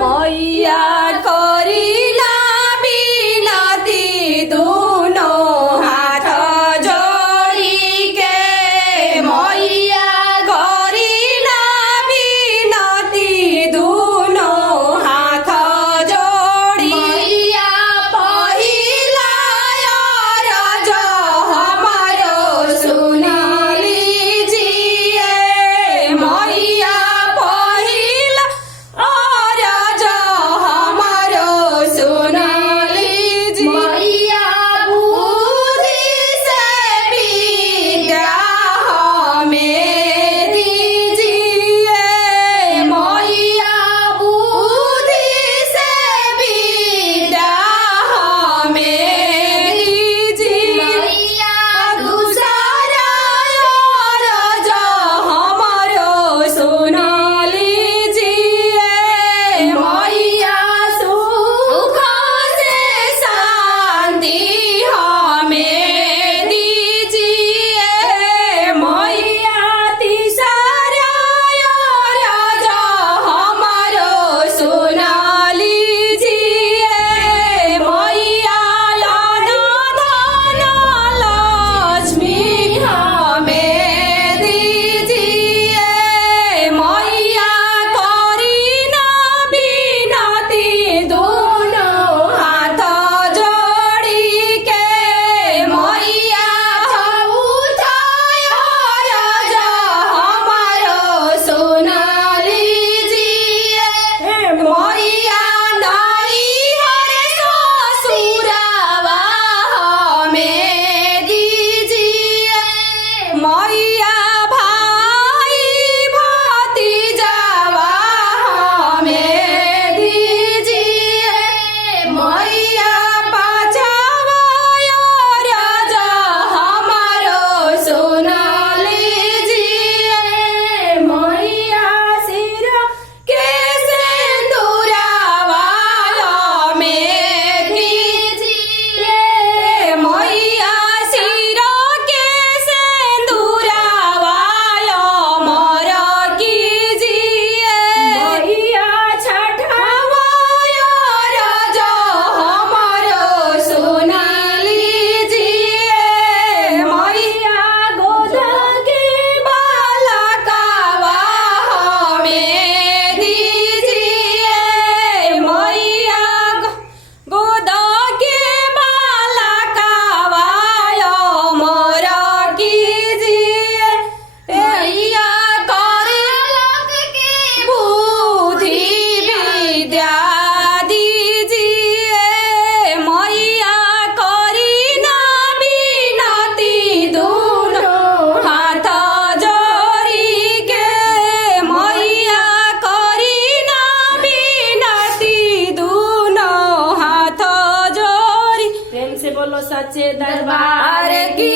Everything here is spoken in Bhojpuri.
मैया करिला बिनती दुनो हाथ जोड़ी के मैया करिला बिनती दुनो हाथ जोड़ी मैया पहिला अरज हमारो सुनी लीजिए मैया पहिला अरज हमारो सुन लीजिए मैया बुद्धि से विद्या हमें दीजिए मैया बुद्धि से विद्या हमें दीजिए मैया दूसरा अरज हमारो सुन लीजिए मैया सुख से शांति हमें दीजिए मैया तीसरा अरज हमारो सुन लीजिए मैया धन लक्ष्मी हमें दीजिए मैया करीना बिनती दोनों हाथ जोड़ी के मैया उठायो अरज हमारो सुन लीजिए मैया नाई हर ससुरावा हमें दीजिए मैया भाई भतीजावा हमें दीजिए मैया पाछावा अरज हमारो सुन लीजिए मैया सिर के सिंदूरावा हमें दीजिए मैया सिर के सिंदूरावा अमर कीजिए मैया छठवा अरज हमारो सुन लीजिए मैया गोद के बालकवा हमें दीजिए मैया गोद के बालकवा अमर कीजिए मैया करलक के बुद्धि विद्या दीजिए मैया करीना बिनती दोनों हाथ जोड़ी के मैया करीना बिनती दोनों हाथ जोड़ी प्रेम से बोलो सच्चे दरबार की